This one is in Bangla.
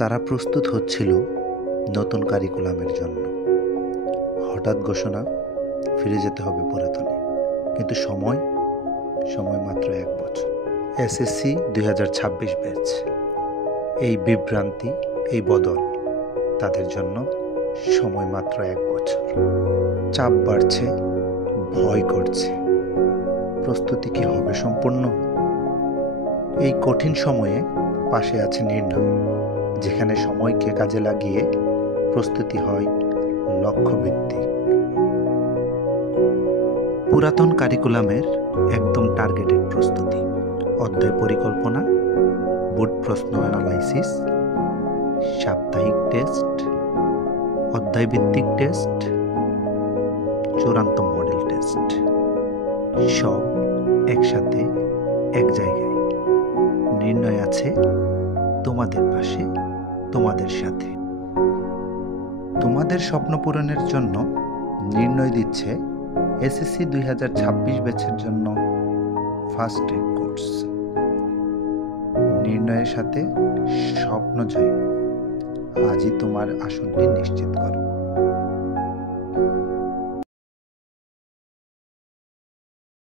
তারা প্রস্তুত হচ্ছিল নতুন কারিকুলামের জন্য। হঠাৎ ঘোষণা, ফিরে যেতে হবে পুরাতনে। কিন্তু সময় মাত্র 1 বছর। SSC 2026 batch. এই বিভ্রান্তি, এই বদল তাদের জন্য সময় মাত্র 1 বছর। চাপ বাড়ছে, ভয় করছে। প্রস্তুতি কি হবে সম্পূর্ণ? এই কঠিন সময়ে পাশে আছে নির্ণয়, যেখানে সময়কে কাজে লাগিয়ে প্রস্তুতি হয় লক্ষ্যভিত্তিক। পুরাতন কারিকুলামের একদম টার্গেটেড প্রস্তুতি, অধ্যায় পরিকল্পনা, বোর্ড প্রশ্ন অ্যানালাইসিস, সাপ্তাহিক টেস্ট, অধ্যায়ভিত্তিক টেস্ট, চূড়ান্ত মডেল টেস্ট, সব একসাথে এক জায়গায়। নির্ণয় আছে তোমাদের পাশে, তোমাদের সাথে। তোমাদের স্বপ্ন পূরণের জন্য নির্ণয় দিচ্ছে এসএসসি 2026 ব্যাচের জন্য ফাস্ট ট্র্যাক কোর্স। নির্ণয়ের সাথে স্বপ্ন জয়। আজই তোমার আসনটি নিশ্চিত করো।